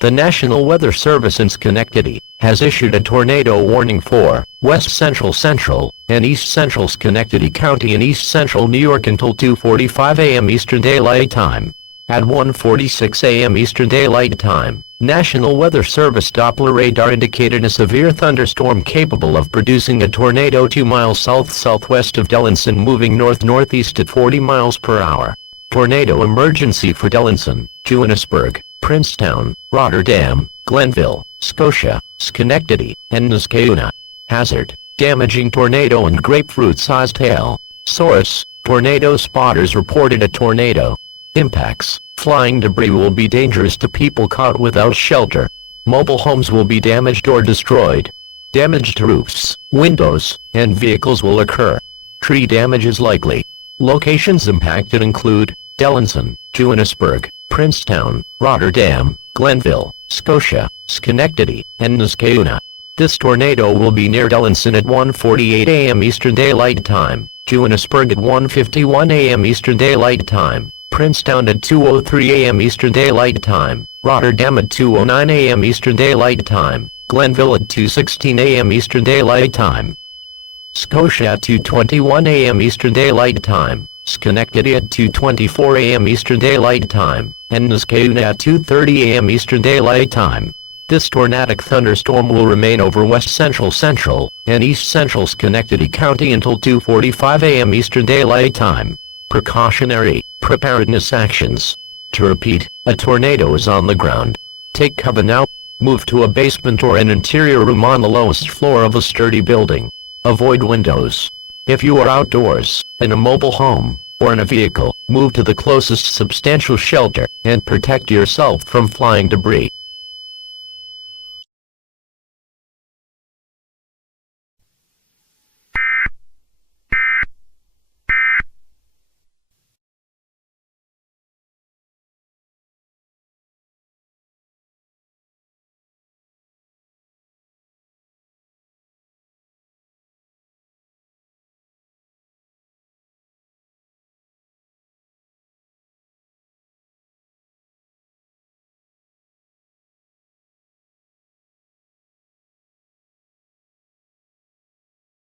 The National Weather Service in Schenectady has issued a tornado warning for West Central, and East Central Schenectady County and East Central New York until 2:45 a.m. Eastern Daylight Time. At 1:46 a.m. Eastern Daylight Time, National Weather Service Doppler radar indicated a severe thunderstorm capable of producing a tornado 2 miles south-southwest of Dellinson moving north-northeast at 40 miles per hour. Tornado emergency for Dellinson, Johannesburg, Princetown, Rotterdam, Glenville, Scotia, Schenectady, and Niskayuna. Hazard: damaging tornado and grapefruit-sized hail. Source: tornado spotters reported a tornado. Impacts: flying debris will be dangerous to people caught without shelter. Mobile homes will be damaged or destroyed. Damaged roofs, windows, and vehicles will occur. Tree damage is likely. Locations impacted include Dellinson, Johannesburg, Princetown, Rotterdam, Glenville, Scotia, Schenectady, and Niskayuna. This tornado will be near Dellinson at 1:48 a.m. Eastern Daylight Time, Johannesburg at 1:51 a.m. Eastern Daylight Time, Princetown at 2:03 a.m. Eastern Daylight Time, Rotterdam at 2:09 a.m. Eastern Daylight Time, Glenville at 2:16 a.m. Eastern Daylight Time, Scotia at 2:21 a.m. Eastern Daylight Time, Schenectady at 2:24 a.m. Eastern Daylight Time, and Niskayuna at 2:30 a.m. Eastern Daylight Time. This tornadic thunderstorm will remain over West Central, and East Central Schenectady County until 2:45 a.m. Eastern Daylight Time. Precautionary preparedness actions. To repeat, a tornado is on the ground. Take cover now. Move to a basement or an interior room on the lowest floor of a sturdy building. Avoid windows. If you are outdoors, in a mobile home, or in a vehicle, move to the closest substantial shelter, and protect yourself from flying debris.